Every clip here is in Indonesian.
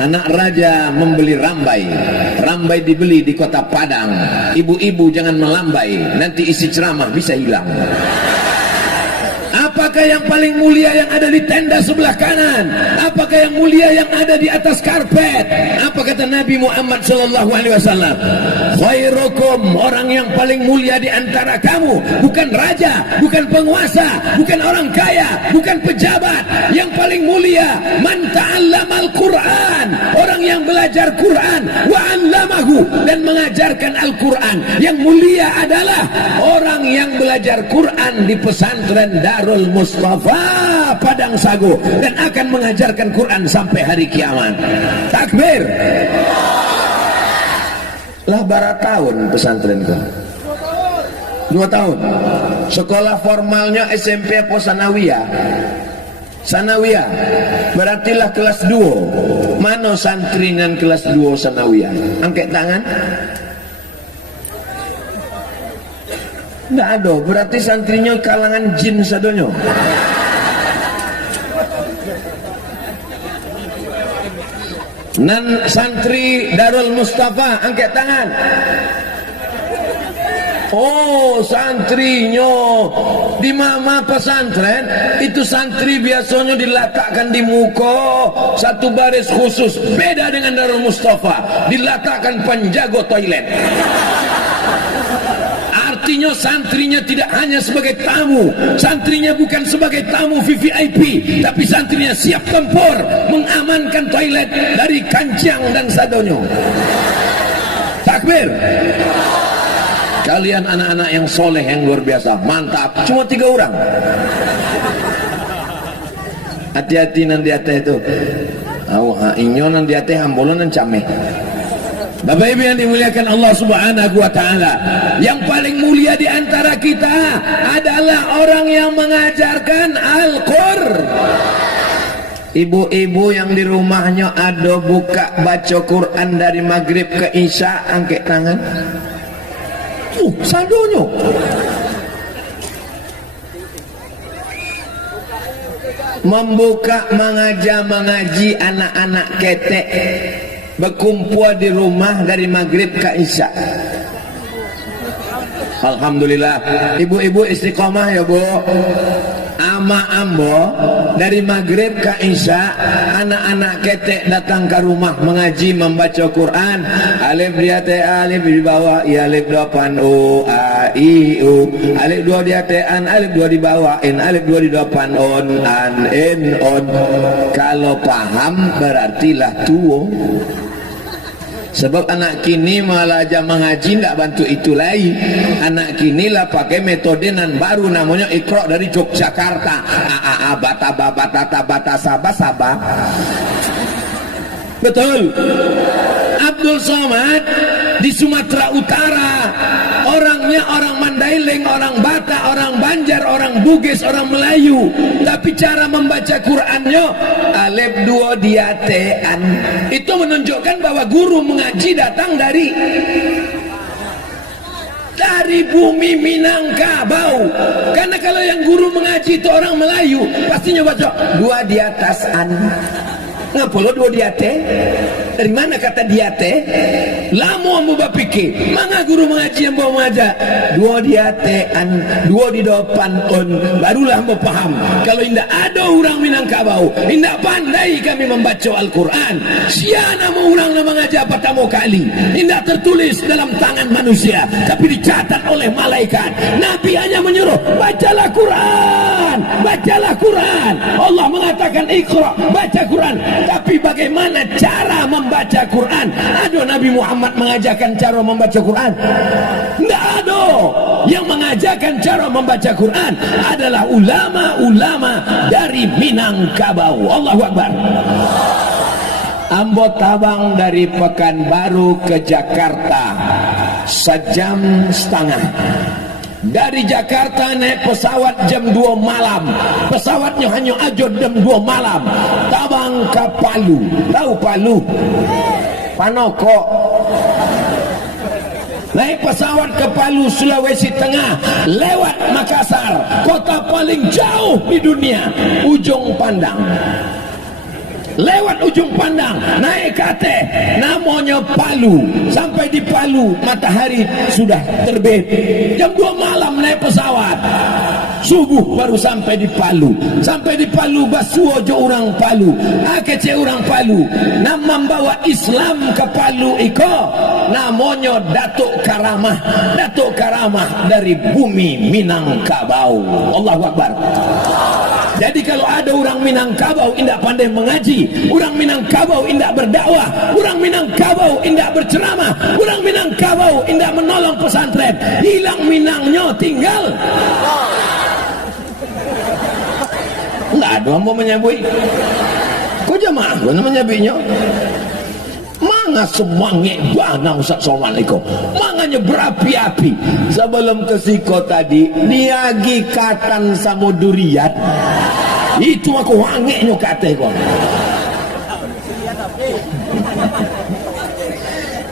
Anak raja membeli rambai. Rambai dibeli di kota Padang. Ibu-ibu jangan melambai, nanti isi ceramah bisa hilang. Apakah yang paling mulia yang ada di tenda sebelah kanan? Apakah yang mulia yang ada di atas karpet? Apa kata Nabi Muhammad SAW? Khairukum, orang yang paling mulia di antara kamu bukan raja, bukan penguasa, bukan orang kaya, bukan pejabat. Yang paling mulia man ta'allamal Qur'an, orang yang belajar Quran wa 'allamahu, dan mengajarkan Al-Quran. Yang mulia adalah orang yang belajar Quran di pesantren Darul Mustafa Padang Sago dan akan mengajarkan Quran sampai hari kiamat. Takbir. Lah bara tahun pesantren kau 2 tahun. Sekolah formalnya SMP apa sanawiyah? Sanawiyah. Berartilah kelas 2. Mana santrinan kelas 2 sanawiyah? Angkat tangan. Nggak ada, berarti santrinya kalangan jin sadonyo. Nan santri Darul Mustafa, angkat tangan. Oh, santrinya di mama pesantren itu santri biasanya diletakkan di muka satu baris khusus. Beda dengan Darul Mustafa, diletakkan penjaga toilet. Artinya santrinya tidak hanya sebagai tamu, santrinya bukan sebagai tamu VVIP, tapi santrinya siap tempur mengamankan toilet dari kancang dan sadonyo. Takbir. Kalian anak-anak yang soleh yang luar biasa, mantap. Cuma 3 orang. Hati-hati nanti atas itu. Inyo nanti atas ambolon dan cameh. Bapak Ibu yang dimuliakan Allah Subhanahu wa taala, yang paling mulia di antara kita adalah orang yang mengajarkan Al-Qur'an. Ibu-ibu yang di rumahnya ada buka baca Quran dari maghrib ke isya, angkat tangan. Sadonyo. Membuka mengaji anak-anak ketek berkumpul di rumah dari maghrib ke isya. Alhamdulillah. Ibu-ibu istiqomah ya Bu. Ama ambo dari maghrib ke isya anak-anak ketek datang ke rumah mengaji membaca Quran. Alif dia te alif di bawah, i alif 8 u a i u. Alif 2 di atean, alif 2 di bawah, in alif 2 di depan on an in on. Kalau paham berarti lah tuo. Sebab anak kini malah aja mengaji tidak bantu itu lagi. Anak kini lah pakai metode nan baru namanya Iqra dari Yogyakarta. Bata bata bata sabah. Betul. Abdul Somad di Sumatera Utara, orangnya orang Mandailing, orang Batak, orang Banjar, orang Bugis, orang Melayu, tapi cara membaca Qurannya alif 2 diatean. Itu menunjukkan bahwa guru mengaji datang dari bumi Minangkabau. Karena kalau yang guru mengaji itu orang Melayu, pastinya baca 2 di atas an. Ngapa lo 2 diate? Dari mana kata diate? Lama mau berpikir, mana guru mengaji yang bawa mengajar 2 diatean, 2 di depan on, barulah mau paham. Kalau tidak ada orang Minangkabau, tidak pandai kami membaca Al-Quran. Siana mau orang mengajar pertama kali, tidak tertulis dalam tangan manusia, tapi dicatat oleh malaikat. Nabi hanya menyuruh, bacalah Quran, bacalah Quran. Allah mengatakan Iqra, baca Quran. Tapi bagaimana cara membaca Quran? Ada Nabi Muhammad mengajarkan cara membaca Quran? Tidak ada. Yang mengajarkan cara membaca Quran adalah ulama-ulama dari Minangkabau. Allahu Akbar. Ambo tabang dari Pekanbaru ke Jakarta 1,5 jam. Dari Jakarta naik pesawat jam 2 malam. Pesawatnya hanya aja jam 2 malam. Tabang ke Palu. Tahu Palu? Panoko. Naik pesawat ke Palu, Sulawesi Tengah, lewat Makassar, kota paling jauh di dunia, ujung pandang. lewat ujung pandang, naik ke atas, namanya Palu. Sampai di Palu matahari sudah terbit. Jam 2 malam naik pesawat, subuh baru sampai di Palu. Sampai di Palu basuh jo orang Palu, kece orang Palu nama bawa Islam ke Palu iko, namanya Datuk Karamah. Datuk Karamah dari bumi Minangkabau. Allahu Akbar. Jadi kalau ada orang Minangkabau indak pandai mengaji, orang Minangkabau indak berdakwah, orang Minangkabau indak berceramah, orang Minangkabau indak menolong pesantren, hilang Minangnya tinggal. Enggak ada yang mau menyabui. Kok jamaah kau menyabuinya? Manga semangat bana Ustaz Somad iko. Manganya berapi-api. Sebelum ke Siko tadi, niagi katan sama durian. Itu aku wangeknya kata kau.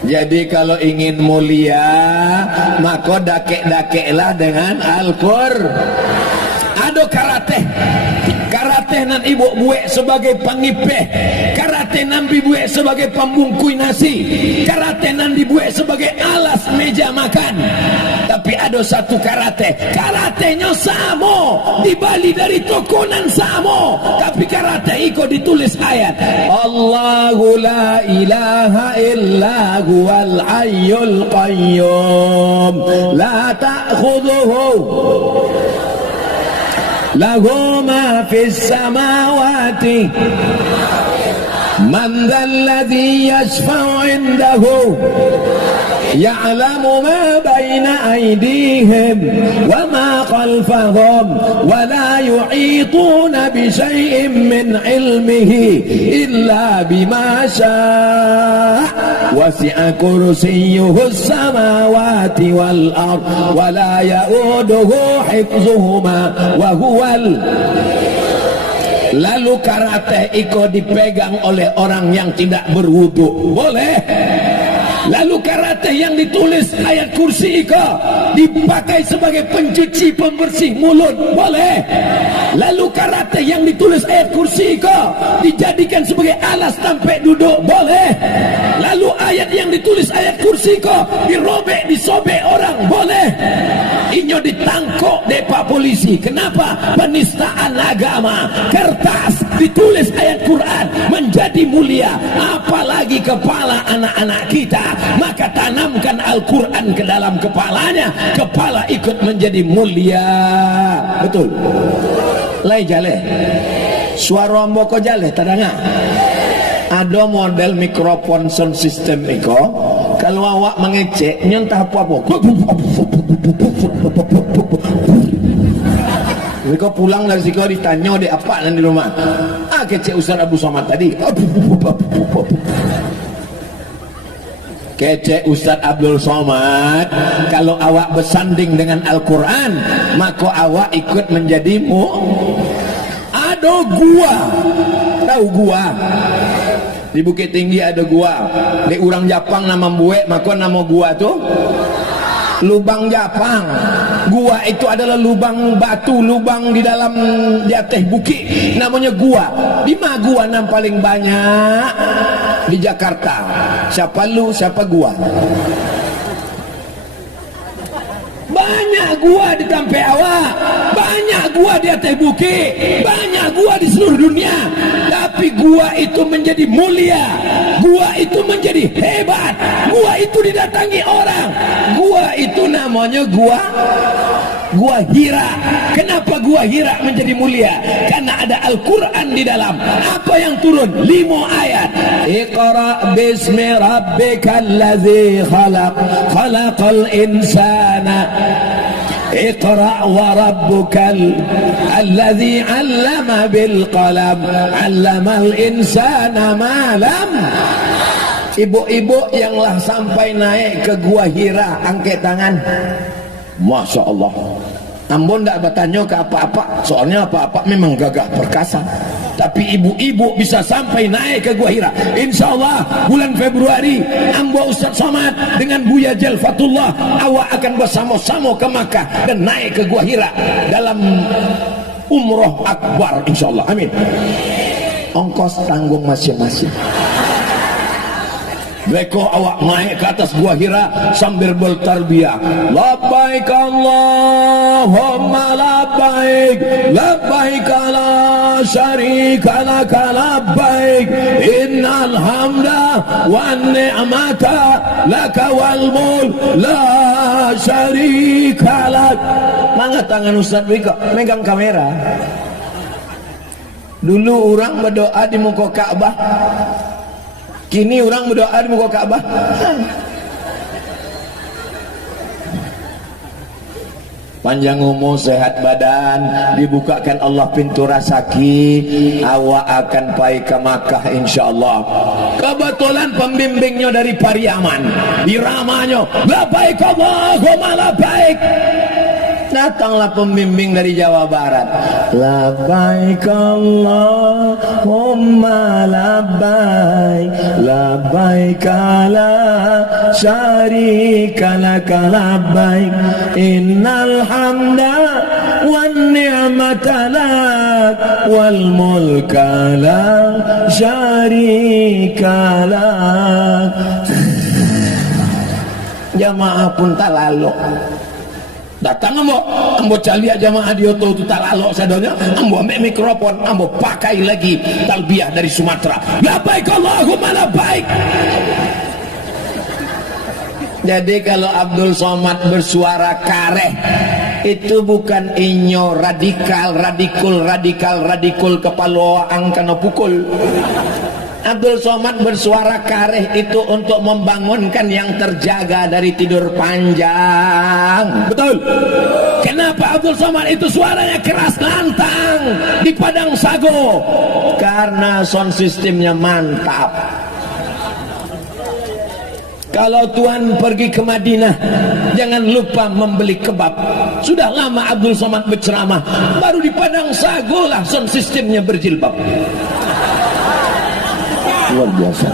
Jadi kalau ingin mulia, maka dakek-dakeklah dengan Al-Qur'an. Ada karate. Karate nan ibu buek sebagai pangipeh, karate nan dibuek sebagai pembungkui nasi, karate nan dibuek sebagai alas meja makan. Tapi ada satu karate, karatenya samo, di Bali dari tokonan samo, tapi karate iko ditulis ayat Allahu la ilaha illa huwal hayyul qayyum la ta'khudhuhu lahu ma fis samawati man dzalladzi yashfa'u 'indahu ya'lamu ma baina aydihim wa ma khalfahum wa la yu'ituna bi syai'in min 'ilmihi illa bima syaa' wasi'a kursiyyuhu as-samawati wal ard wa la ya'uduhu hifdhuhuma wa huwal. Lalu karate iko dipegang oleh orang yang tidak berwudu, boleh. Lalu karate yang ditulis ayat kursi iko dipakai sebagai pencuci pembersih mulut, boleh. Lalu karate yang ditulis ayat kursi iko dijadikan sebagai alas sampai duduk, boleh. Lalu ayat yang ditulis ayat kursi iko dirobek, disobek orang, boleh. Inyo ditangkok depa polisi. Kenapa? Penistaan agama. Kertas ditulis ayat Quran menjadi mulia, apalagi kepala anak-anak kita. Maka tanamkan Al-Quran ke dalam kepalanya, kepala ikut menjadi mulia. Betul. Lai jale suara mboko jale tadanga. Ada model mikrofon sound system iko, kalau awak mengecek nyontah apa-apa mereka pulang dari situ ditanya de apa di rumah. Kecek Ustaz Abdul Somad tadi. Kecek Ustaz Abdul Somad, kalau awak bersanding dengan Al-Quran, maka awak ikut menjadi ada gua. Tahu gua? Di Bukit Tinggi ada gua. Di orang Japang nama buek, maka nama gua tuh lubang Japang. Gua itu adalah lubang batu, lubang di dalam di atas bukit, namanya gua. Di mana gua yang paling banyak? Di Jakarta. Siapa lu, siapa gua? Banyak gua di Tampe Awak, banyak gua di atas bukit, banyak gua di seluruh dunia. Tapi gua itu menjadi mulia, gua itu menjadi hebat, gua itu didatangi orang. Gua itu namanya gua Hira. Kenapa gua Hira menjadi mulia? Karena ada Al-Quran di dalam. Apa yang turun? 5 ayat. Iqra bismi rabbikal ladzi khalaq, khalaqal insana. Iqra wa rabbukal alladzi 'allama bil qalam, 'allamal insana ma lam. Ibu-ibu yang sampai naik ke gua Hira, angkat tangan. Masya Allah. Ambon tidak bertanya ke apa-apa, soalnya apa-apa memang gagah perkasa. Tapi ibu-ibu bisa sampai naik ke Gua Hira. Insya Allah bulan Februari, Ambo Ustaz Somad dengan Buya Jalfatullah, awak akan bersama-sama ke Makkah dan naik ke Gua Hira dalam umroh akbar, insya Allah. Amin. ongkos tanggung masing-masing. Beko awak naik ke atas Gua Hira sambil bertarbiyah, labbaik Allahumma labbaik, labbaik la syarika laka labbaik, innal hamda wan ni'mata laka wal mulk la syarika lak. Mangga tangan Ustaz Wiko megang kamera. Dulu orang berdoa di muka Ka'bah, kini orang berdoa di muka Ka'bah. Panjang umur, sehat badan, dibukakan Allah pintu rezeki, awak akan pai ke Makkah insyaallah. Kebetulan pembimbingnya dari Pariaman, iramanya labbaik Allahumma labbaik. Datanglah pembimbing dari Jawa Barat, labbaik Allahumma labbaik, labbaik la syarika laka labbaik, innal hamda wan ni'mata lak wal mulka la syarika lak. Jamaah pun tak lalu. Datang ambo calia jamaah dia tu tak lalu sadonya, ambo ambil mikrofon, ambo pakai lagi talbiyah dari Sumatera, labbaik Allahumma labbaik. Jadi kalau Abdul Somad bersuara kareh itu bukan inyo radikal kepala angkana pukul. Abdul Somad bersuara kareh itu untuk membangunkan yang terjaga dari tidur panjang. Betul. Kenapa Abdul Somad itu suaranya keras lantang di Padang Sago? Karena sound systemnya mantap. Kalau Tuhan pergi ke Madinah, jangan lupa membeli kebab. Sudah lama Abdul Somad berceramah, baru di Padang Sago lah sound systemnya berjilbab. Luar biasa.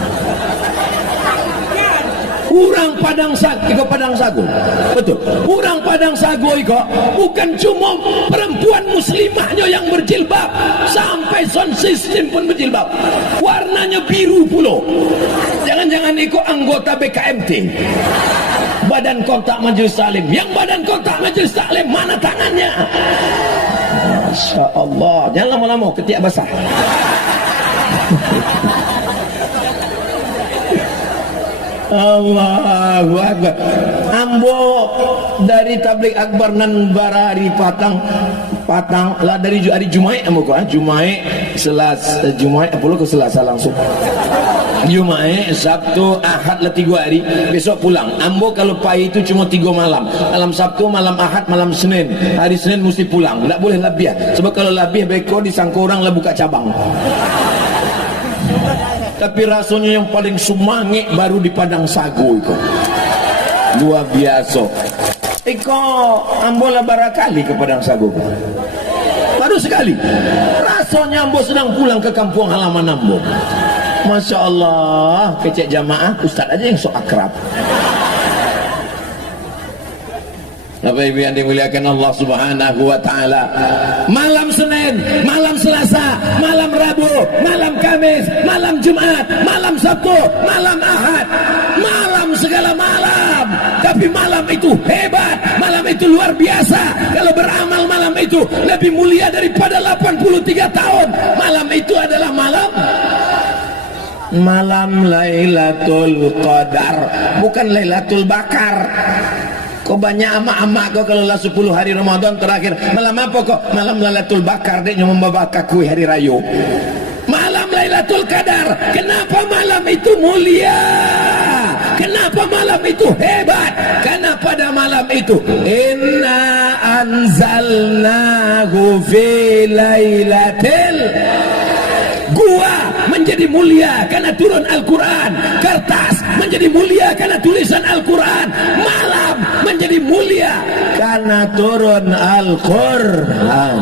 Urang Padang Sago, Padang Sago, betul. Urang Padang Sago iko bukan cuma perempuan muslimahnya yang berjilbab, sampai sound system pun berjilbab. Warnanya biru pulo. Jangan-jangan iko anggota BKMT, Badan Kontak Majelis Taklim. Yang Badan Kontak Majelis Taklim mana tangannya? Masya Allah. Jangan lama-lama ketiak basah. Allahu Akbar. Ambo dari tabligh akbar nan barari patang lah dari hari Jumae ambo ko Jumae Jumae apa ke Selasa langsung. Jumae, Sabtu, Ahad lah 3 hari, besok pulang. Ambo kalau pai itu cuma 3 malam. Malam Sabtu, malam Ahad, malam Senin. Hari Senin mesti pulang. Tak boleh lebih. Sebab kalau lebih beko disangka orang lah buka cabang. Tapi rasanya yang paling sumangit baru di Padang Sago itu. Luar biasa. Iko ambo lah barakali ke Padang Sago. Baru sekali. Rasanya ambo sedang pulang ke kampung halaman ambo. Masya Allah, kecek jamaah, ustaz aja yang sok akrab. Bapak Ibu yang dimuliakan Allah Subhanahu wa taala. Malam Senin, malam Selasa, malam Rabu, malam Kamis, malam Jumat, malam Sabtu, malam Ahad, malam segala malam. Tapi malam itu hebat, malam itu luar biasa. Kalau beramal malam itu lebih mulia daripada 83 tahun. Malam itu adalah malam Lailatul Qadar, bukan Lailatul Bakar. Kok banyak amak-amak kok kalau lah 10 hari Ramadan terakhir malam apa kok? Malam Lailatul Bakar, dia cuma membakar kue hari raya. Malam Lailatul Qadar. Kenapa malam itu mulia? Kenapa malam itu hebat? Karena pada malam itu inna anzalnahu fi lailatil. Gua menjadi mulia karena turun Al-Quran. Kertas menjadi mulia karena tulisan Al-Quran. Malam menjadi mulia karena turun Al-Quran.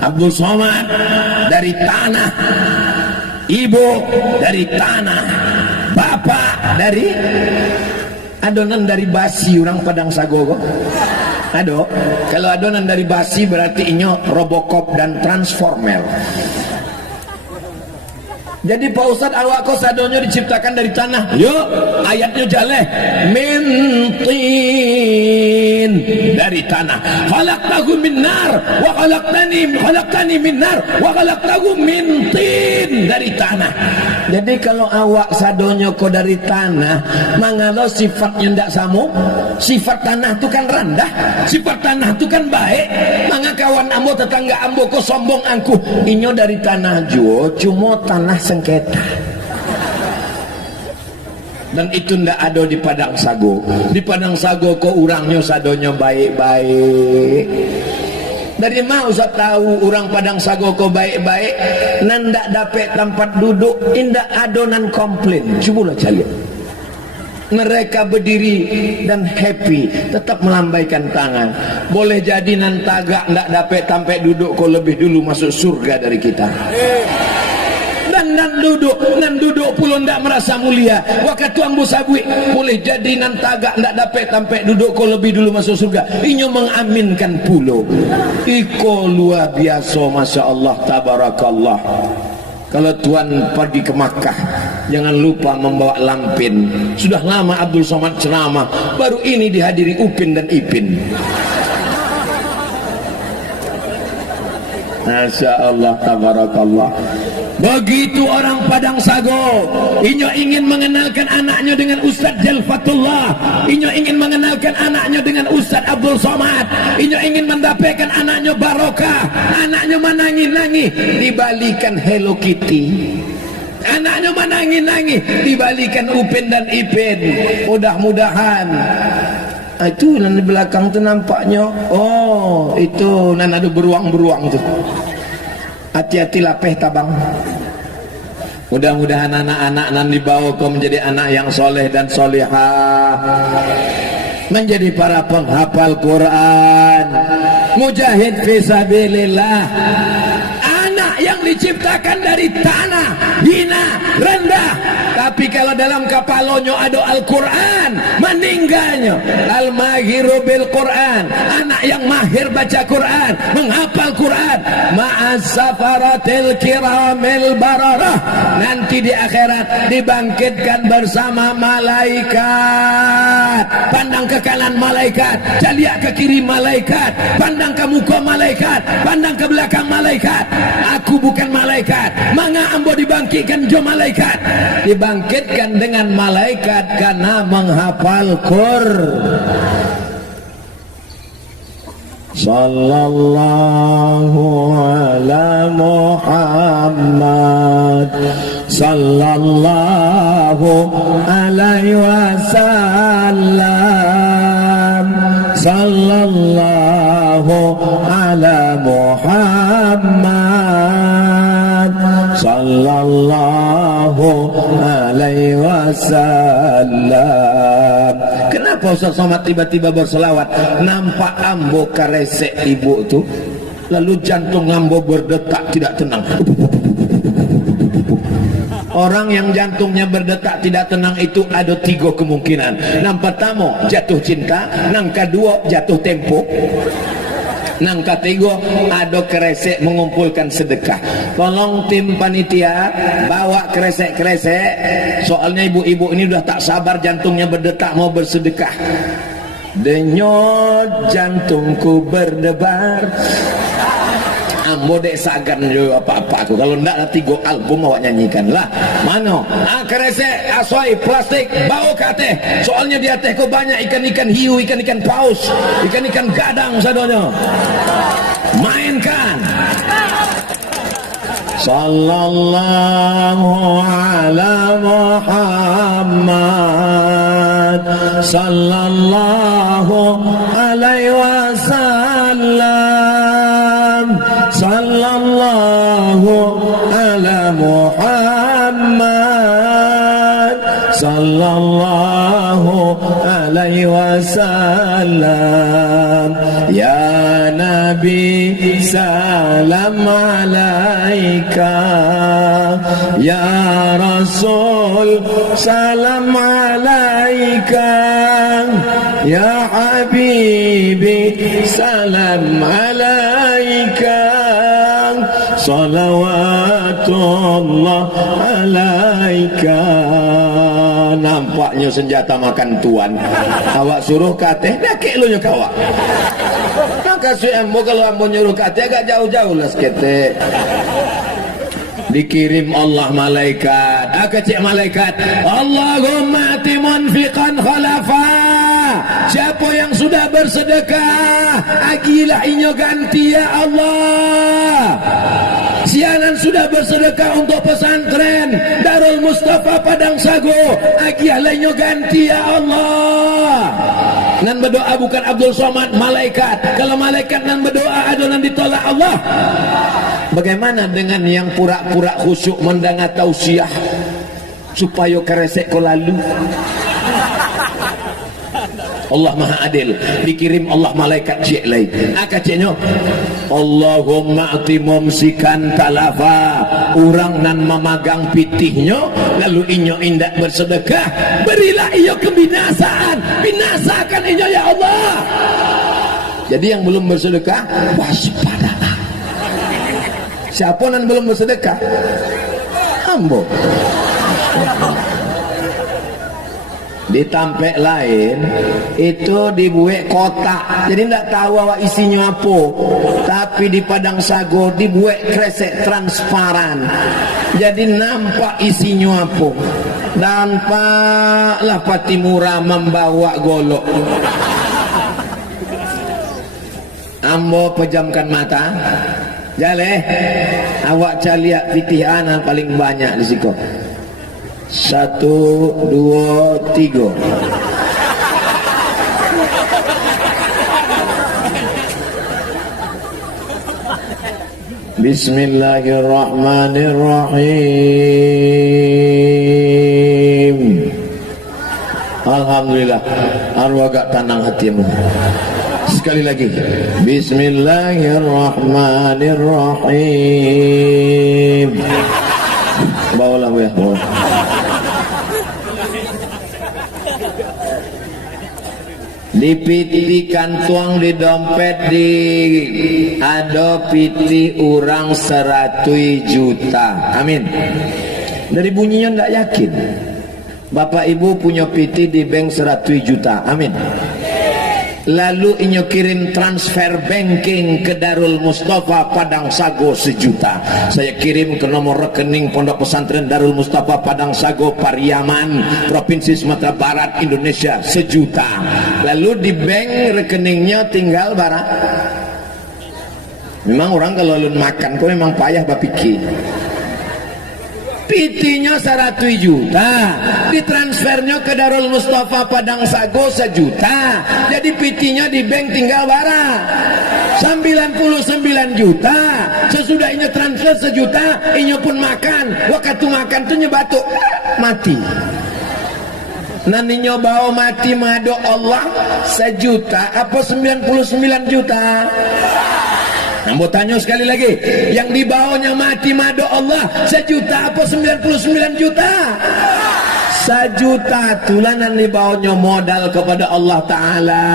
Abdul Somad dari tanah, ibu dari tanah, bapak dari adonan dari basi orang Padang Sago. Aduh, kalau adonan dari basi berarti inyo Robocop dan Transformer. Jadi Pak Ustadz awak kau sadonyo diciptakan dari tanah. Yuk ayatnya jaleh min tin, dari tanah. Khalaqtahu min nar wa khalaqtani min nar wa khalaqtahu min tin, dari tanah. Jadi kalau awak sadonyo kau dari tanah, mangalo sifatnya ndak samo. Sifat tanah itu kan rendah, sifat tanah itu kan baik. Manga kawan ambo tetangga ambo kau sombong angku, inyo dari tanah juo, cuma tanah sengketa. Dan itu ndak ada di Padang Sago. Di Padang Sago kok urangnya sadonyo baik-baik. Dari mana Ustaz tahu orang Padang Sago kok baik-baik? Nandak dapat tempat duduk, indak adonan komplain. Coba cari. Mereka berdiri dan happy, tetap melambaikan tangan. Boleh jadi nantaga ndak dapat tempat duduk kok lebih dulu masuk surga dari kita. Nan duduk pulau ndak merasa mulia. Waktu tuang busabui boleh jadi nantaga ndak dapat sampai duduk kau lebih dulu masuk surga. Inyo mengaminkan pulau. Iko luar biasa, masya Allah, tabarakallah. Kalau tuan pergi ke Makkah, jangan lupa membawa lampin. Sudah lama Abdul Somad ceramah, baru ini dihadiri Upin dan Ipin. Masya Allah, tabarakallah. Begitu orang Padang Sago, inyo ingin mengenalkan anaknya dengan Ustadz Jalfatullah, inyo ingin mengenalkan anaknya dengan Ustadz Abdul Somad, inyo ingin mendapatkan anaknya barokah, anaknya menangi-nangi, dibalikan Hello Kitty. Anaknya menangi-nangi, dibalikan Upin dan Ipin. Mudah-mudahan itu di belakang tuh nampaknya, oh itu nan ada beruang-beruang tuh. Hati-hati lapeh tabang. Mudah-mudahan anak-anak nan dibawa kau menjadi anak yang soleh dan solehah, menjadi para penghafal Quran, mujahid fisabilillah, anak yang diciptakan dari tanah, hina, rendah. Tapi kalau dalam kapalonyo ada Al-Quran, meninggalnya al-mahiru bil Quran, anak yang mahir baca Quran, menghafal Quran, ma'as-safaratil kiramil bararah, nanti di akhirat dibangkitkan bersama malaikat. Pandang ke kanan malaikat, jaliak ke kiri malaikat, pandang ke muka malaikat, pandang ke belakang malaikat. Aku bukan malaikat, manga ambo dibangkitkan jo malaikat, dibangkitkan dengan malaikat karena menghafal Quran. Sallallahu ala Muhammad, sallallahu alaihi wasallam, sallallahu ala Muhammad, sallallahu alaihi wasallam. Kenapa Ustaz Somad tiba-tiba berselawat? Nampak ambo karesek ibu tuh, lalu jantung ambo berdetak tidak tenang. Orang yang jantungnya berdetak tidak tenang itu ada 3 kemungkinan. Yang pertama jatuh cinta, yang kedua jatuh tempo, yang ketiga ada keresek mengumpulkan sedekah. Tolong tim panitia bawa keresek-keresek, soalnya ibu-ibu ini udah tak sabar, jantungnya berdetak mau bersedekah. Denyut jantungku berdebar, ambo dek sagan jo apa-apa aku. Kalau ndak ada 3 album awak nyanyikan lah. Mano? Keresek, asoi, plastik, bawa ke ateh. Soalnya di ateh kok banyak ikan-ikan hiu, ikan-ikan paus, ikan-ikan gadang sadonyo. Mainkan. Sallallahu ala Muhammad, sallallahu alaihi wasallam, sallallahu ala Muhammad, sallallahu alaihi wasallam. Ya Nabi salam alaika, ya Rasul salam alaika, ya Habibi salam alaika, salawat rahmatullah alaika. Nampaknya senjata makan tuan. Awak suruh kate, dakik lu nyok awak. Maka si ambo kalau ambo nyuruh kate agak jauh-jauh lah sekete. Dikirim Allah malaikat. Cek malaikat, Allahumma ati munfiqan khalafa. Siapa yang sudah bersedekah, agilah inyo ganti ya Allah. Sianan sudah bersedekah untuk pesantren Darul Mustafa Padang Sago, agilah inyo ganti ya Allah. Nan berdoa bukan Abdul Somad, malaikat. Kalau malaikat nan berdoa ada nan ditolak Allah. Bagaimana dengan yang pura-pura khusyuk mendengar tausiah supaya keresek ko lalu? Allah Maha Adil. Dikirim Allah malaikat cik lain. Ceknya Allahumma ati mumsikan talafa. Orang nan memagang pitihnya lalu inyo indak bersedekah, berilah inyo kebinasaan. Binasakan inyo ya Allah. Jadi yang belum bersedekah waspadalah. Siapa nan belum bersedekah? Ambo. Ditampek lain itu dibuat kotak, jadi tidak tahu awak isinya apa. Tapi di Padang Sago dibuat kresek transparan, jadi nampak isinya apa. Nampaklah Patimura membawa golok. Ambo pejamkan mata. Jale, awak caliak pitih anak paling banyak di situ. 1, 2, 3. Bismillahirrahmanirrahim. Alhamdulillah, arwah agak tenang hatimu. Sekali lagi, Bismillahirrahmanirrahim. Bawalah ya, bawa. Di piti kantuang, di dompet, di ada piti urang 100 juta. Amin. Dari bunyinya ndak yakin. Bapak ibu punya piti di bank 100 juta. Amin. Lalu inyo kirim transfer banking ke Darul Mustafa Padang Sago 1 juta. Saya kirim ke nomor rekening Pondok Pesantren Darul Mustafa Padang Sago Pariaman, Provinsi Sumatera Barat, Indonesia 1 juta. Lalu di bank rekeningnya tinggal barang. Memang orang kalau lu makan kok memang payah bapiki. Pitinya 100 juta, ditransfernya ke Darul Mustafa Padang Sago 1 juta. Jadi pitinya di bank tinggal barang 99 juta. Sesudah inyo transfer 1 juta, inyo pun makan. Waktu makan tuh nyebatuk mati. Nanti bawa mati mado Allah 1 juta apa 99 juta? Ambo tanya sekali lagi, yang dibawanya mati mado Allah 1 juta apa 99 juta? 1 juta. Tulanan dibawanya modal kepada Allah Ta'ala.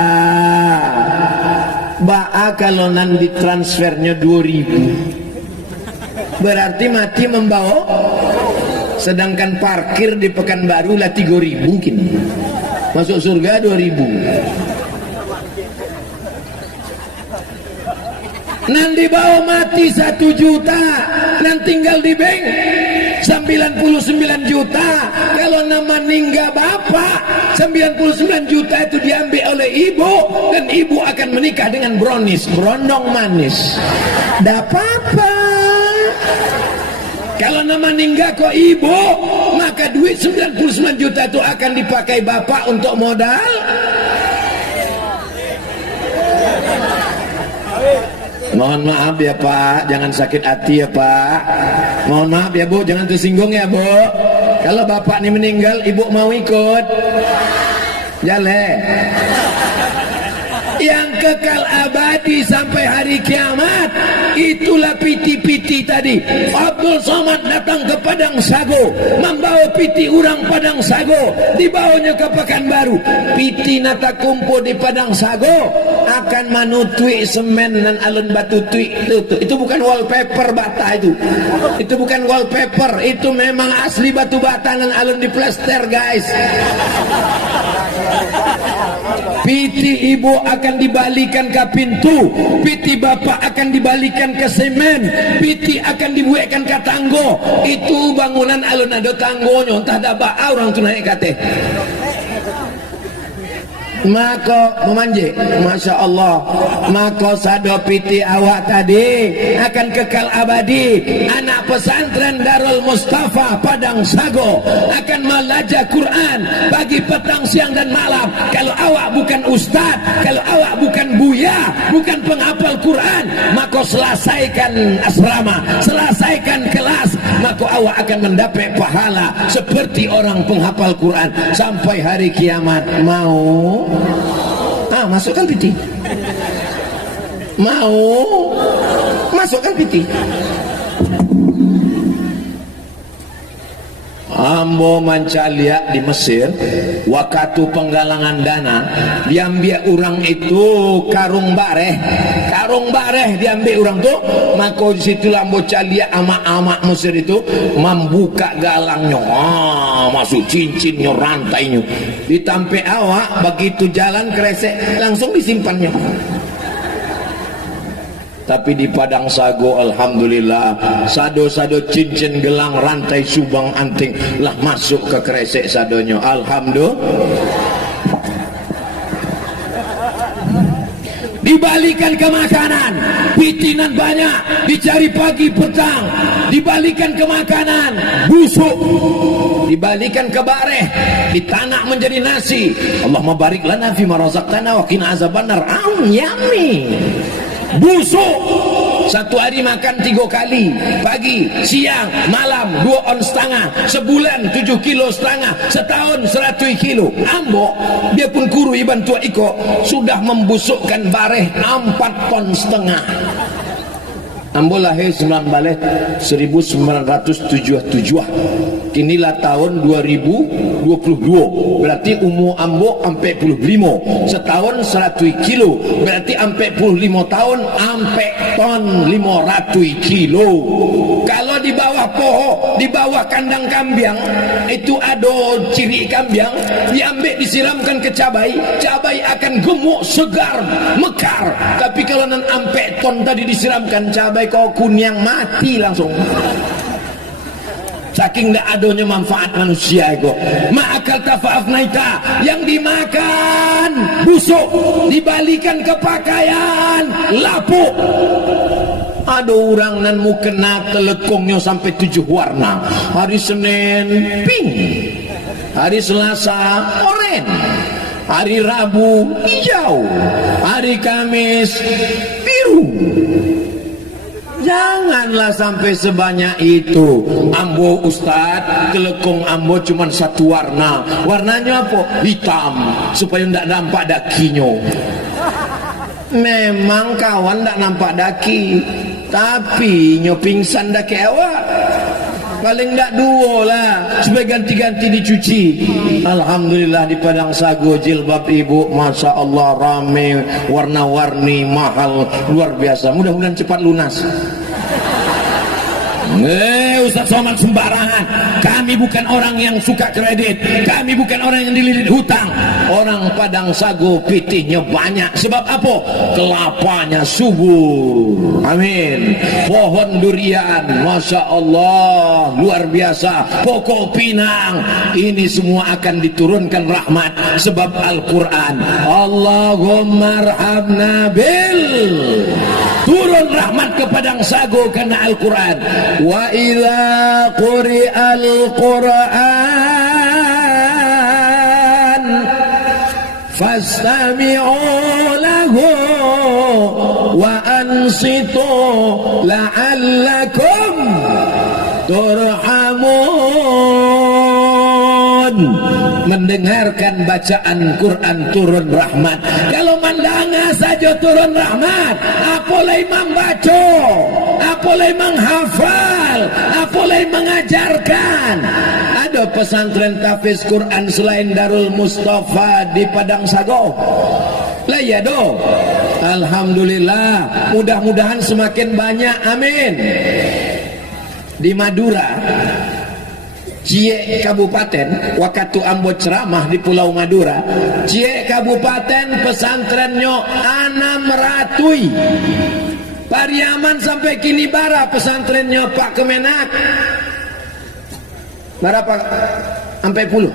Ba'a kalau nan ditransfernya 2000, berarti mati membawa. Sedangkan parkir di Pekanbaru lah 3000 mungkin. Masuk surga 2000. Nan dibawa mati 1 juta, nan tinggal di bank 99 juta. Kalau nama ninggal bapak 99 juta itu diambil oleh ibu, dan ibu akan menikah dengan brownies, berondong manis. Dah apa-apa. Kalau nama ninggal kok ibu, maka duit 99 juta itu akan dipakai bapak untuk modal. Mohon maaf ya Pak, jangan sakit hati ya Pak. Mohon maaf ya Bu, jangan tersinggung ya Bu. Kalau bapak ini meninggal, ibu mau ikut? Jale. yang kekal abadi sampai hari kiamat. Itulah piti-piti tadi. Abdul Somad datang ke Padang Sago, membawa piti orang Padang Sago, dibawanya ke Pekanbaru. Piti nata kumpu di Padang Sago akan manutui semen dan alun batu tui. Itu bukan wallpaper bata itu bukan wallpaper, itu memang asli batu bata dan alun di plester guys. Piti ibu akan dibalikan ke pintu, piti bapak akan dibalikan ke semen, piti akan dibuatkan ke tanggo. Itu bangunan alun ada tanggonya, entah ada ba orang tu naik kate. Maka memanje, Masya Allah, maka sado piti awak tadi akan kekal abadi. Anak pesantren Darul Mustafa Padang Sago akan belajar Quran pagi, petang, siang dan malam. Kalau awak bukan ustaz, kalau awak bukan buya, bukan penghafal Quran, maka selesaikan asrama, selesaikan kelas, maka awak akan mendapat pahala seperti orang penghafal Quran sampai hari kiamat. Mau? Masukkan piti. Mau? Masukkan piti. Ambo mancalia di Mesir, waktu penggalangan dana, diambil orang itu karung bareh diambil orang tu. Maka di situ ambo calia amak-amak Mesir itu membuka galangnya, masuk cincinnya, rantainya, ditampe awak, begitu jalan kresek langsung disimpannya. Tapi di Padang Sago alhamdulillah, sado-sado cincin, gelang, rantai, subang, anting lah masuk ke kresek sadonya. Alhamdulillah. Dibalikan ke makanan, pitinan banyak, dicari pagi petang, dibalikan ke makanan, busuk, dibalikan ke bareh, ditanak menjadi nasi. Allahumma barik lana fi ma razaqtana wa qina azabannar. Yummy. Busuk. Satu hari makan 3 kali, pagi, siang, malam, 2 on setengah, sebulan 7 kilo setengah, setahun 100 kilo. Ambo, dia pun kuru iban tua iko, sudah membusukkan bareh 4 ton setengah. Ambo lahir 1977. Inilah tahun 2022. Berarti umur ambo 45. Setahun 100 kilo. Berarti 45 tahun ampe ton 500 kilo. Kalau di bawah poho, di bawah kandang kambing, itu ada ciri kambing, diambil disiramkan ke cabai, cabai akan gemuk, segar, mekar. Tapi kalau nan ampe ton tadi disiramkan cabai, kau kunyang mati langsung. Saking tidak adanya manfaat manusia itu. Ma'akal tafa'af naita, yang dimakan busuk, dibalikan ke pakaian lapuk. Ada orang nan mu kena telekongnya sampai 7 warna. Hari Senin pink, hari Selasa oranye, hari Rabu hijau, hari Kamis biru. Janganlah sampai sebanyak itu. Ambo ustad, telekong ambo cuma 1 warna. Warnanya apa? Hitam, supaya tidak nampak dakinya. Memang kawan tidak nampak daki, tapi nyo pingsan daki awak. Paling tidak 2 lah, supaya ganti-ganti dicuci. Alhamdulillah di Padang Sago jilbab ibu, Masya Allah, rame, warna-warni, mahal, luar biasa. Mudah-mudahan cepat lunas. Ustaz Somad sembarangan. Kami bukan orang yang suka kredit, kami bukan orang yang dililit hutang. Orang Padang Sago pitihnya banyak. Sebab apa? Kelapanya subur. Amin. Pohon durian, Masya Allah, luar biasa. Pokok pinang, ini semua akan diturunkan rahmat sebab Al-Quran. Allahumma arhamna bil, turun rahmat ke Padang Sago karena Al-Quran. Wa idza quri'al Qur'an fastami'u lahu wa ansitu la'allakum turhamun. Mendengarkan bacaan Quran turun rahmat. Kalau Pemandangan saja turun rahmat, apalagi membaca, apalagi menghafal, apalagi mengajarkan. Ada pesantren tahfiz Quran selain Darul Mustafa di Padang Sago? Lah ya do. Alhamdulillah, mudah-mudahan semakin banyak, amin. Di Madura, Cie Kabupaten, waktu ambo ceramah di Pulau Madura, Cie Kabupaten pesantrennya 600. Pariaman sampai kini bara pesantrennya Pak Kemenak. Berapa? Sampai 10.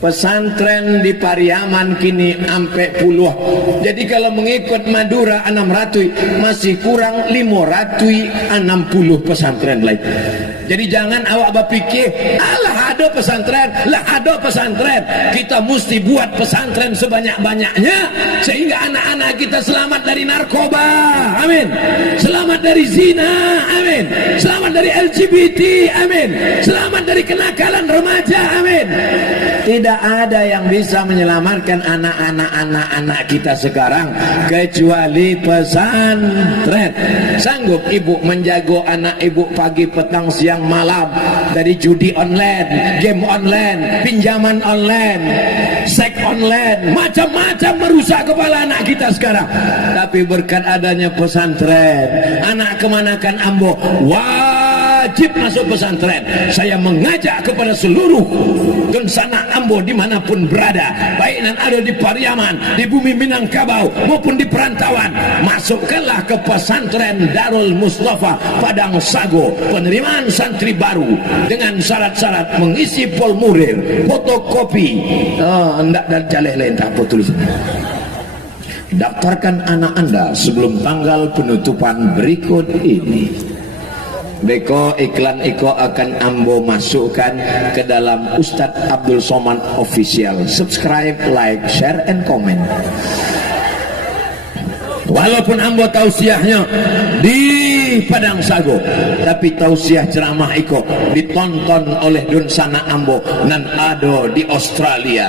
Pesantren di Pariaman kini sampai 10. Jadi kalau mengikut Madura 600, masih kurang 560 pesantren lain. Jadi jangan awak berpikir, alah ada pesantren, lah ada pesantren. Kita mesti buat pesantren sebanyak-banyaknya sehingga anak-anak kita selamat dari narkoba, amin. Selamat dari zina, amin. Selamat dari LGBT, amin. Selamat dari kenakalan remaja, amin. Tidak ada yang bisa menyelamatkan anak-anak kita sekarang kecuali pesantren. Sanggup ibu menjaga anak ibu pagi, petang, siang, malam dari judi online, game online, pinjaman online, seks online, macam-macam merusak kepala anak kita sekarang. Tapi berkat adanya pesantren, anak kemanakan ambo wajib masuk pesantren. Saya mengajak kepada seluruh dunsana ambo dimanapun berada, baik yang ada di Pariaman, di bumi Minangkabau maupun di perantauan, masukkanlah ke pesantren Darul Mustafa Padang Sago. Penerimaan santri baru dengan syarat-syarat mengisi formulir, fotokopi, hendak dan jaleh lain tak apa tulisan. Daftarkan anak Anda sebelum tanggal penutupan berikut ini. Beko iklan Iko akan ambo masukkan ke dalam Ustadz Abdul Somad Official. Subscribe, like, share, and comment. Walaupun ambo tausiahnya di Padang Sago, tapi tausiah ceramah Iko ditonton oleh dunsana ambo nan ada di Australia.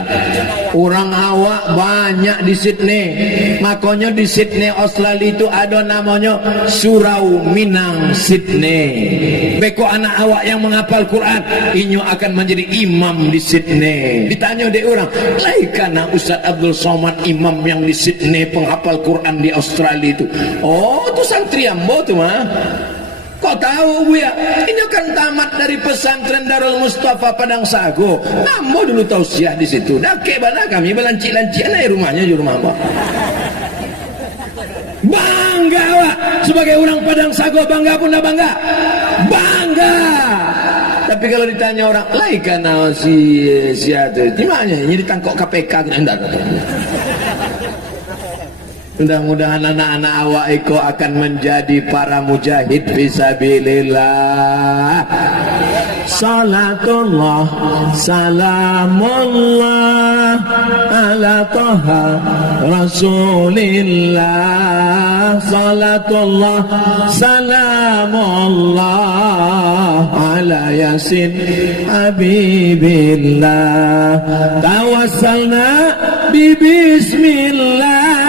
Orang awak banyak di Sydney, makanya di Sydney Australia itu ada namanya Surau Minang Sydney. Beko anak awak yang menghafal Quran, inyo akan menjadi imam di Sydney. Ditanya deh orang, laikana Ustaz Abdul Somad imam yang di Sydney penghafal Quran di Australia itu. Oh, itu santri ambo tuh mah. Kok tahu Bu ya? Ini kan tamat dari pesantren Darul Mustafa Padang Sago. Ambo dulu tausiah di situ. Dake bana kami belanci-lancian aja rumahnya di rumah ambo. Bangga Wak, sebagai orang Padang Sago bangga pun dah bangga. Bangga. Tapi kalau ditanya orang, lain karena si itu, gimana? Ini ditangkap KPK enggak kata. Mudah-mudahan anak-anak awak Iko akan menjadi para mujahid fisabilillah. Salatullah salamullah ala Taha Rasulillah. Salatullah salamullah ala Yasin Habibillah. Tawassalna bismillah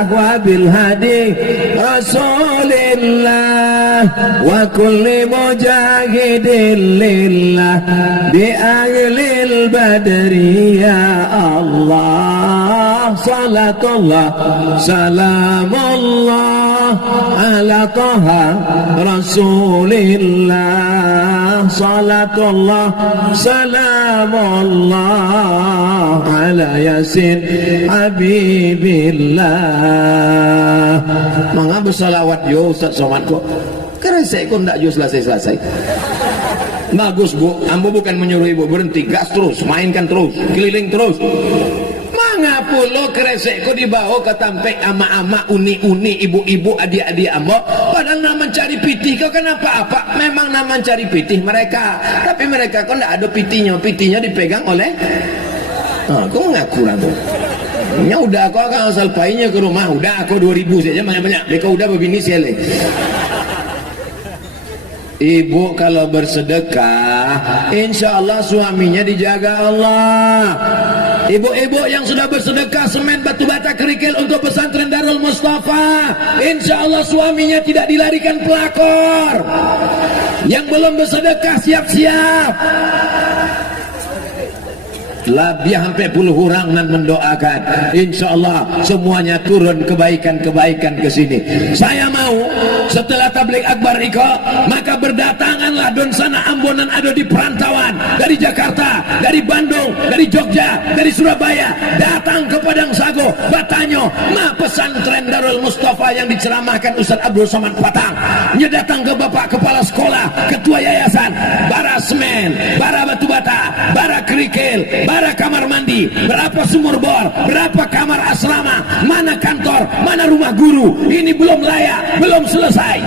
wa bil hadi Rasulillah wa kulli mujahidin lillah bi ahlil badri ya Allah. Salatullah salamullah ala Taha Rasulillah. Salatullah salamullah ala Yasin Habibillah. Mangga bersalawat yo Ustaz Somad kok. Keresek kok ndak yo selesai-selesai. Bagus Bu, ambo bukan menyuruh ibu berhenti, gas terus, mainkan terus, keliling terus. Mangga pulo keresek kok dibawa ke tampek ama-ama, uni-uni, ibu-ibu, adik-adik ambo. Padahal nak mencari pitih kau kan apa-apa. Memang nak mencari pitih mereka, tapi mereka kok ndak ada pitihnya. Pitihnya dipegang oleh kau mengaku lah tuh. Ya udah aku akan asal painya ke rumah. Udah aku 2000 saja banyak-banyak. Mereka udah begini sekali. Ibu kalau bersedekah, insya Allah suaminya dijaga Allah. Ibu-ibu yang sudah bersedekah semen, batu bata, kerikil untuk pesantren Darul Mustafa, insya Allah suaminya tidak dilarikan pelakor. Yang belum bersedekah siap-siap. Lebih hampir puluh orang dan mendoakan, insya Allah semuanya turun kebaikan-kebaikan ke sini. Saya mau setelah tabligh akbar iko, maka berdatanganlah don sana ambonan ada di perantauan, dari Jakarta, dari Bandung, dari Jogja, dari Surabaya, datang ke Padang Sago, Batanyo, pesantren Darul Mustafa yang diceramahkan Ustaz Abdul Somad Patang. Datang ke Bapak Kepala Sekolah, Ketua Yayasan, bara semen, bara batu bata, bara kerikil, bara kamar mandi, berapa sumur bor, berapa kamar asrama, mana kantor, mana rumah guru, ini belum layak, belum selesai.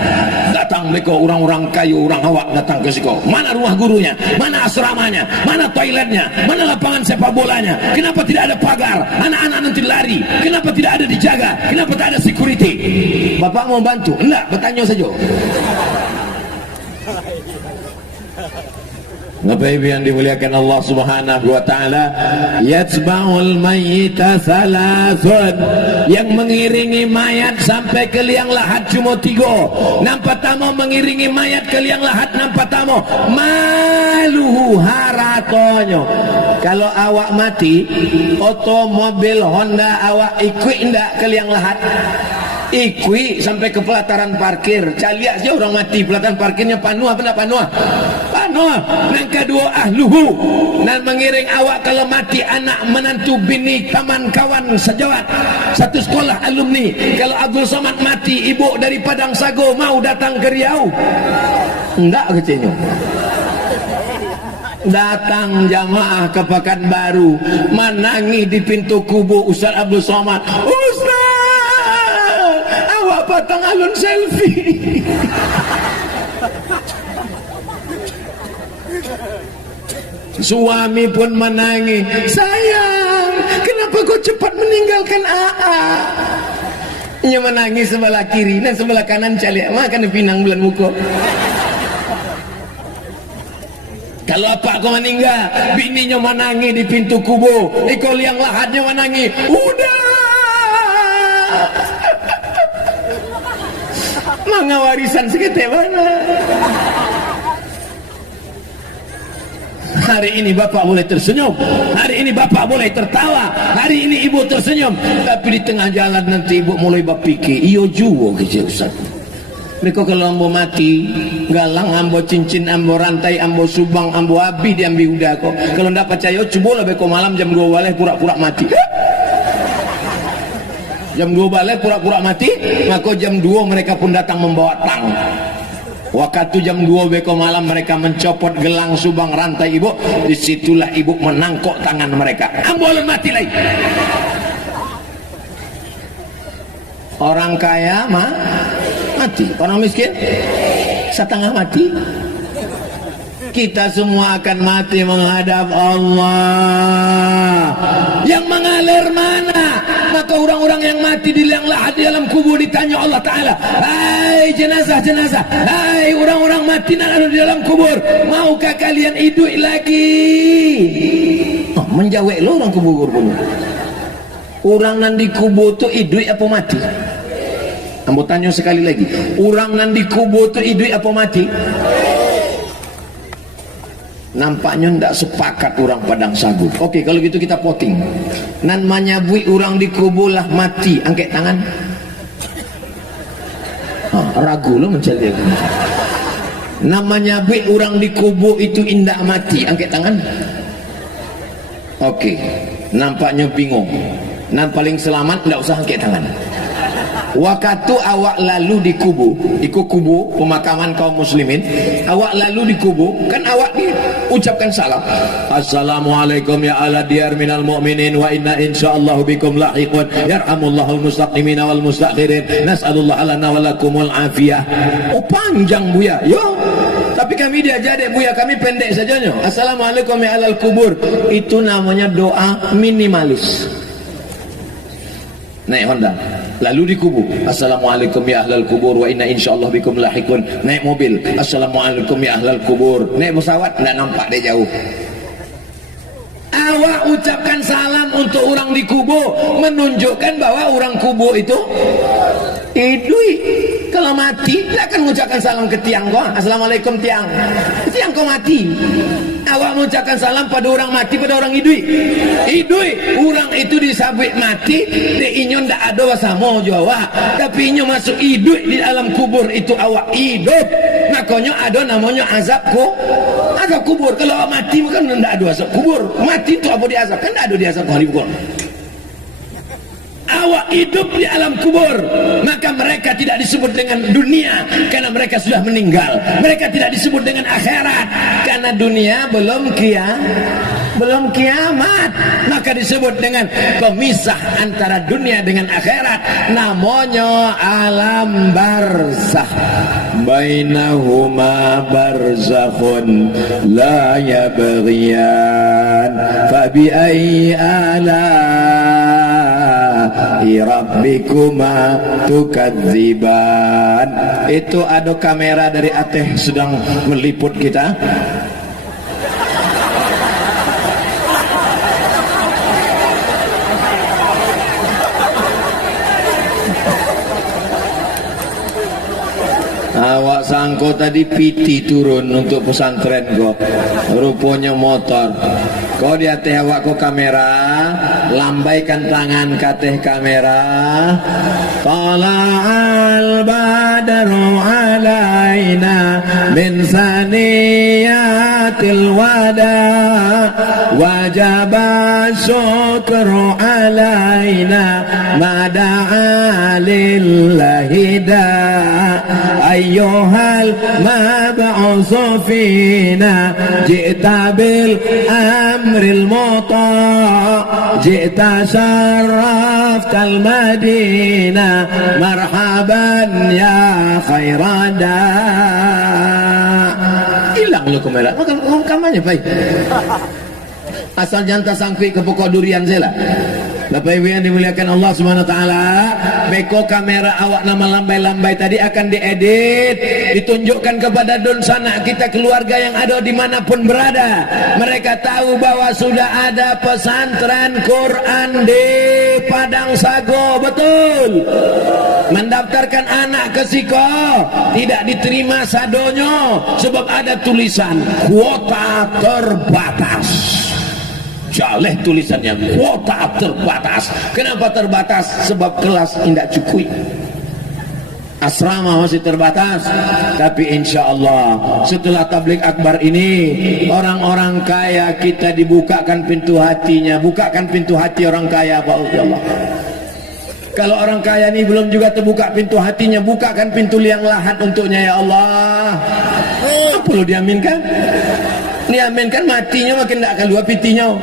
Datang mereka orang-orang kayu, orang awak datang ke siko, mana rumah gurunya, mana asramanya, mana toiletnya, mana lapangan sepak bolanya, kenapa tidak ada pagar, anak-anak nanti lari, kenapa tidak ada dijaga, kenapa tidak ada security. Bapak mau bantu? Enggak, bertanya saja. Bapak Ibu yang dimuliakan Allah Subhanahu wa taala, yatsba'ul mayyita salasun, yang mengiringi mayat sampai ke liang lahat cuma 3. Nampak tamu mengiringi mayat ke liang lahat, nampak tamu maluhu haratonyo. Kalau awak mati, otomobil Honda awak ikut ndak ke liang lahat? Ikui sampai ke pelataran parkir. Caliak saja orang mati, pelataran parkirnya penuh apa enggak penuh? Penuh. Yang kedua ahluhu, dan mengiring awak kalau mati anak, menantu, bini, teman, kawan, sejawat satu sekolah, alumni. Kalau Abdul Somad mati, ibu dari Padang Sago mau datang ke Riau? Enggak kecilnya. Datang jamaah ke Pekanbaru, menangi di pintu kubur Ustaz Abdul Somad. Ustaz, awak patang alun selfie. Suami pun menangis, sayang, kenapa kau cepat meninggalkan AA? Ia menangis sebelah kiri dan sebelah kanan calik, makan pinang bulan muka. Kalau apa kau meninggal, bininya menangis di pintu kubur, ikut liang lahatnya menangis, udah manga warisan sekitar mana. Hari ini bapak boleh tersenyum, hari ini bapak boleh tertawa, hari ini ibu tersenyum, tapi di tengah jalan nanti ibu mulai berpikir, iyo juga kecil Ustaz. Mereka kalau ambo mati, galang ambo cincin, ambo rantai, ambo subang, ambo abi diambil udah kok. Kalau ndak percaya, coba lah beko malam jam 2 balik pura-pura mati. Jam 2 balik pura-pura mati, maka jam 2 mereka pun datang membawa tang. Waktu jam 2 beko malam mereka mencopot gelang, subang, rantai ibu. Disitulah ibu menangkok tangan mereka. Ambo mati lagi. Orang kaya mati, orang miskin setengah mati. Kita semua akan mati menghadap Allah. Yang mengalir mana? Maka orang-orang yang mati di liang lahat di dalam kubur ditanya Allah Ta'ala, hai jenazah-jenazah, hai orang-orang mati yang ada di dalam kubur, maukah kalian hidup lagi? Oh, menjawab lo orang kubur punya. Orang yang di kubur itu hidup apa mati? Ambo tanya sekali lagi, orang yang di kubur itu hidup apa mati? Nampaknya tidak sepakat orang Padang Sagu. Oke, kalau gitu kita voting. Nan menyabui orang di kubur lah mati, angkat tangan. Ragu lo mencari aku. Namanya bui orang di kubur itu indah mati, angkat tangan. Oke, nampaknya bingung. Nan paling selamat tidak usah angkat tangan. Waktu awak lalu di kubur, ikut kubur pemakaman kaum muslimin, awak lalu di kubur, kan awak ucapkan salam. Assalamualaikum ya ala diyar minal mu'minin wa inna insyaallah bikum lahiqun yarhamullahul mustaqimin wal mustakhirin nas'alullah lana wa lakumul afiyah. Oh panjang buya, yo. Tapi kami diajar dek buya, kami pendek sajanya. Assalamualaikum ya alal kubur. Itu namanya doa minimalis. Naik Honda lalu di kubur, assalamualaikum ya ahlal kubur wa inna insyaallah bikum lahiqun. Naik mobil, assalamualaikum ya ahlal kubur. Naik pesawat, tidak nampak dia jauh. awak ucapkan salam untuk orang di kubur menunjukkan bahwa orang kubur itu hidup. Kalau mati dia akan mengucapkan salam ke tiang kau, assalamualaikum tiang, tiang kau mati. Awak mengucapkan salam pada orang mati, pada orang hidup. Orang itu disabit mati dia ndak ada sama jawab, tapi inyo masuk hidup di alam kubur itu awak hidup, makanya ada namanya azab kubur. Kalau awak mati bukan ndak ada azab kubur. Mati itu apa diazab? Kan ndak ada diazab hari kubur. Awak hidup di alam kubur, maka mereka tidak disebut dengan dunia karena mereka sudah meninggal. Mereka tidak disebut dengan akhirat karena dunia belum kiamat, maka disebut dengan pemisah antara dunia dengan akhirat, namanya alam barzakh. Bainahuma barzakhun la yabghiyan fabi ayyi ala rabbikuma tukadziban. Itu ada kamera dari Ateh sedang meliput kita. Awak sangko tadi piti turun untuk pesantren kok, rupanya motor. Kau di atas awak ko kamera, lambaikan tangan kateh kamera. Tala'al badru alaina min saniyatil wada, wajaba syukru alaina mada'a lillahi da. Ayyuhal mab'usu fina ji'ta bil amril muta' ji'ta syarraftal madina marhaban ya khairada. Hilang lu kamera, makan kampanye baik. Asal jangan sangkui ke pokok durian saya lah. Bapak Ibu yang dimuliakan Allah Subhanahu wa taala, beko kamera awak nama lambai-lambai tadi akan diedit, ditunjukkan kepada don sanak kita, keluarga yang ada dimanapun berada. Mereka tahu bahwa sudah ada pesantren Quran di Padang Sago, betul. Mendaftarkan anak ke Siko tidak diterima sadonyo sebab ada tulisan kuota terbatas. Jaleh tulisannya kuota terbatas. Kenapa terbatas? Sebab kelas tidak cukup, asrama masih terbatas. Tapi insya Allah setelah tabligh akbar ini, orang-orang kaya kita dibukakan pintu hatinya. Bukakan pintu hati orang kaya, Pak Allah. Kalau orang kaya ini belum juga terbuka pintu hatinya, bukakan pintu liang lahat untuknya ya Allah. Apa perlu diaminkan? Diaminkan matinya makin tidak keluar pitinya.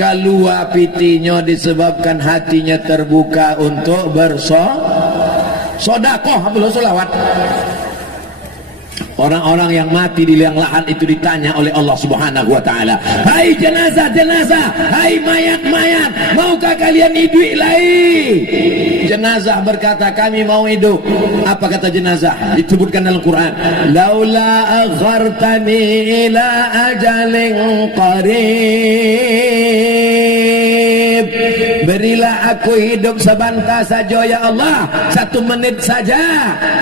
Keluar pitinya disebabkan hatinya terbuka untuk bersodakoh, belum solawat. Orang-orang yang mati di liang lahat itu ditanya oleh Allah Subhanahu wa taala, "Hai jenazah, hai mayat, maukah kalian hidup lagi?" Jenazah berkata, "Kami mau hidup." Apa kata jenazah? Disebutkan dalam Quran, "Laula akhartani ila ajalin qarib." Berilah aku hidup sebentar saja ya Allah, 1 menit saja.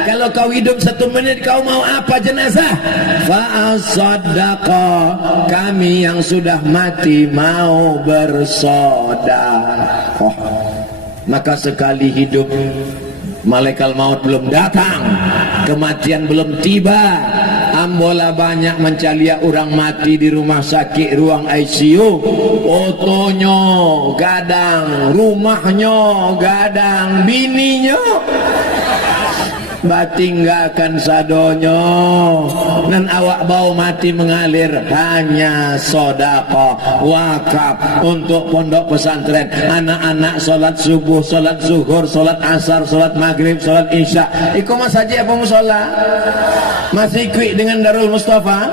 Kalau kau hidup 1 menit, kau mau apa jenazah? Fa'asaddaqa, kami yang sudah mati mau bersedekah. Maka sekali hidup, malaikat maut belum datang, kematian belum tiba, ambola banyak mencalia orang mati di rumah sakit, ruang ICU, otonya gadang, rumahnya gadang, bininya batinggalkan sadonyo, dan awak bau mati mengalir hanya sodako wakaf untuk pondok pesantren. Anak-anak solat subuh, solat zuhur, solat asar, solat maghrib, solat isya. Iku mas haji apa musola? Masih kuik dengan Darul Mustafa?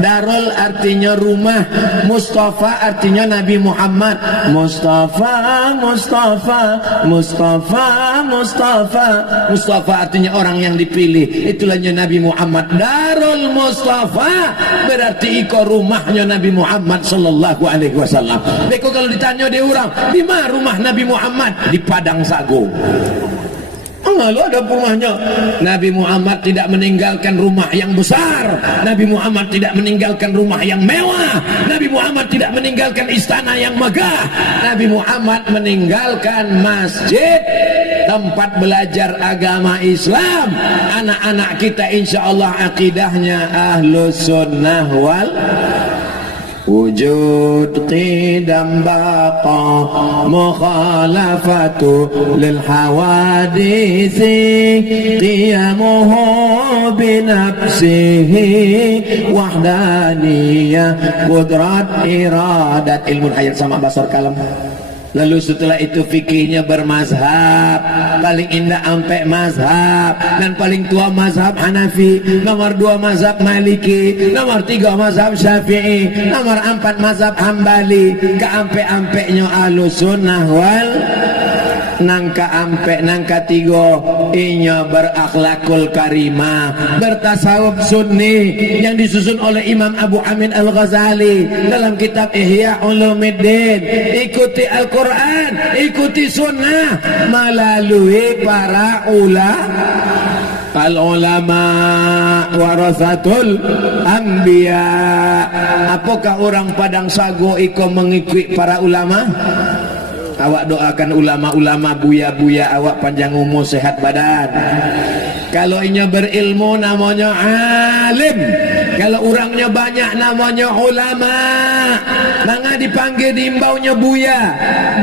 Darul artinya rumah, Mustafa artinya Nabi Muhammad. Mustafa, Mustafa, Mustafa, Mustafa. Mustafa artinya orang yang dipilih, itulahnya Nabi Muhammad. Darul Mustafa berarti iko rumahnya Nabi Muhammad sallallahu alaihi wasallam. Beko kalau ditanya dia orang, di mana rumah Nabi Muhammad? Di Padang Sago. Lalu ada rumahnya. Nabi Muhammad tidak meninggalkan rumah yang besar. Nabi Muhammad tidak meninggalkan rumah yang mewah. Nabi Muhammad tidak meninggalkan istana yang megah. Nabi Muhammad meninggalkan masjid, tempat belajar agama Islam. Anak-anak kita insya Allah akidahnya Ahlus Sunnah wal wujud qidam baqa mukhalafatu lil hawadisi qiyamuhu binafsihi wahdaniyah qudrat iradat. Ilmu hayat sama basar kalam. Lalu setelah itu fikihnya bermazhab, paling indah ampe mazhab, dan paling tua mazhab Hanafi, nomor 2 mazhab Maliki, nomor 3 mazhab Syafi'i, nomor 4 mazhab Hambali. Keampe-ampeknya Ahlus Sunnah wal nangka ampe nangka 3 inya berakhlakul karimah, bertasawuf sunni yang disusun oleh Imam Abu Hamid Al-Ghazali dalam kitab Ihya Ulumuddin. Ikuti Al-Quran, ikuti sunnah melalui para al-ulama warasatul anbiya. Apakah orang Padang Sago iko mengikuti para ulama? Awak doakan ulama-ulama, buya-buya awak panjang umur, sehat badan. Kalau inya berilmu namanya alim, kalau orangnya banyak namanya ulama. Maka dipanggil diimbaunya buya.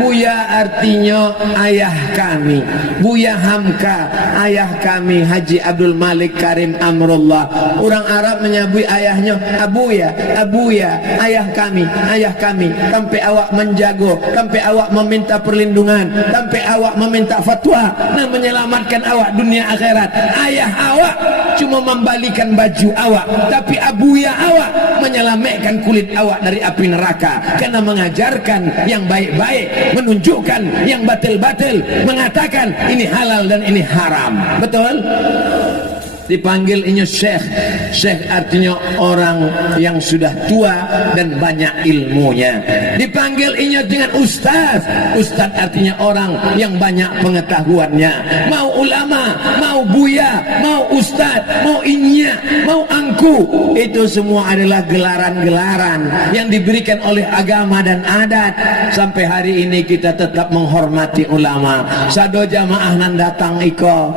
Buya artinya ayah kami, Buya Hamka, ayah kami Haji Abdul Malik Karim Amrullah. Orang Arab menyebut ayahnya abuya, abuya, ayah kami, ayah kami. Sampai awak menjago, sampai awak meminta perlindungan, sampai awak meminta fatwa dan menyelamatkan awak dunia akhirat. Ayah awak cuma membalikan baju awak, tapi abuya awak menyelamatkan kulit awak dari api neraka, karena mengajarkan yang baik-baik, menunjukkan yang batil-batil, mengatakan ini halal dan ini haram. Betul? Dipanggil ini syekh. Syekh artinya orang yang sudah tua dan banyak ilmunya. Dipanggil ini dengan ustaz. Ustaz artinya orang yang banyak pengetahuannya. Mau ulama, mau buya, mau ustaz, mau inya, mau angku, itu semua adalah gelaran-gelaran yang diberikan oleh agama dan adat. Sampai hari ini kita tetap menghormati ulama. Sado jamaah nan datang iko,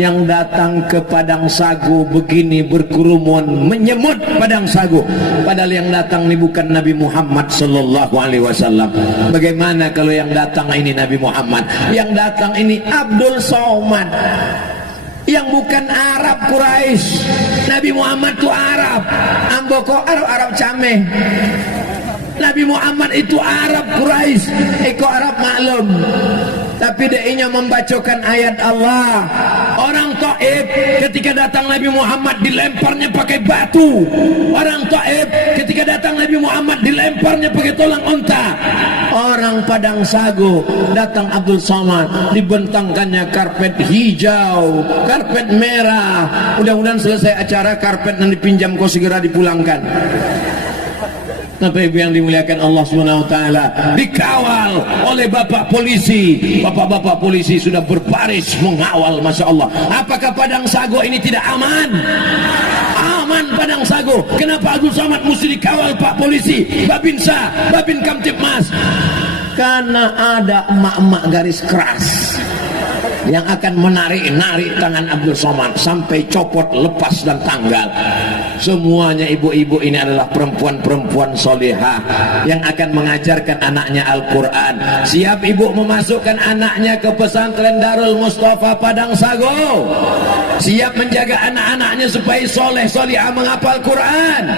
yang datang ke Padang Sago begini berkerumun menyemut Padang Sago, padahal yang datang ini bukan Nabi Muhammad sallallahu alaihi wasallam. Bagaimana kalau yang datang ini Nabi Muhammad? Yang datang ini Abdul Somad, yang bukan Arab Quraisy. Nabi Muhammad itu Arab, amboko Arab cameh. Nabi Muhammad itu Arab Quraisy, eko Arab maklum. Tapi dia membacakan ayat Allah. Orang Taif ketika datang Nabi Muhammad dilemparnya pakai batu. Orang Taif ketika datang Nabi Muhammad dilemparnya pakai tulang unta. Orang Padang Sago datang Abdul Somad dibentangkannya karpet hijau, karpet merah. Mudah-mudahan selesai acara karpet yang dipinjam kau segera dipulangkan. Bapak Ibu yang dimuliakan Allah Subhanahu wa taala, dikawal oleh bapak polisi. Bapak-bapak polisi sudah berbaris mengawal, Masya Allah. Apakah Padang Sago ini tidak aman? Aman Padang Sago. Kenapa Abdul Somad mesti dikawal Pak Polisi, Babinsa, Babin Kamtipmas? Karena ada emak-emak garis keras yang akan menarik tangan Abdul Somad sampai copot, lepas dan tanggal. Semuanya ibu-ibu ini adalah perempuan-perempuan solehah yang akan mengajarkan anaknya Al-Quran. Siap ibu memasukkan anaknya ke pesantren Darul Mustafa Padang Sago? Siap menjaga anak-anaknya supaya soleh solehah menghafal Quran?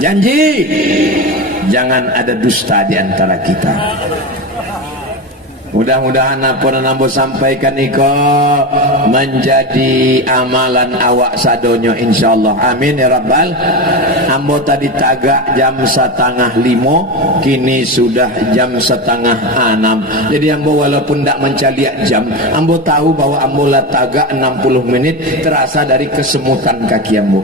Janji jangan ada dusta di antara kita. Mudah-mudahan apa yang ambo sampaikan iko menjadi amalan awak sadonyo insyaallah. Amin ya rabbal. Ambo tadi tagak jam 4:30, kini sudah jam 5:30. Jadi ambo walaupun tidak mencaliak jam, ambo tahu bahwa ambo lah tagak 60 menit terasa dari kesemutan kaki ambo.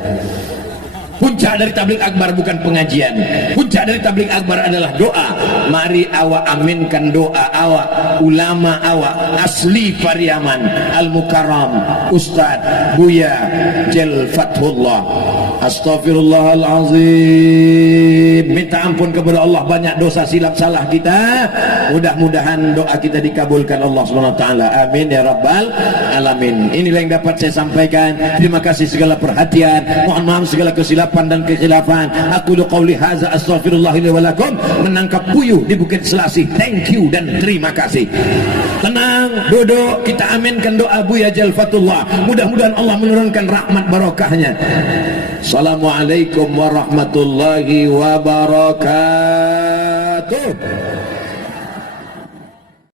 Puncak dari tabligh akbar bukan pengajian. Puncak dari tabligh akbar adalah doa. Mari awak aminkan doa awak, ulama awak asli Pariaman Al-Mukarram Ustaz Buya Jel Fathullah. Astaghfirullahalazim. Minta ampun kepada Allah banyak dosa silap salah kita. Mudah-mudahan doa kita dikabulkan Allah Subhanahu wa taala. Amin ya rabbal alamin. Inilah yang dapat saya sampaikan. Terima kasih segala perhatian. Mohon maaf segala kesilapan dan kekhilafan. Aku qauli hadza astaghfirullah li wa lakum. Menangkap puyuh di Bukit Selasih. Thank you dan terima kasih. Tenang, duduk, kita aminkan doa Buya Jal Fatullah. Mudah-mudahan Allah menurunkan rahmat barokahnya. Assalamualaikum warahmatullahi wabarakatuh.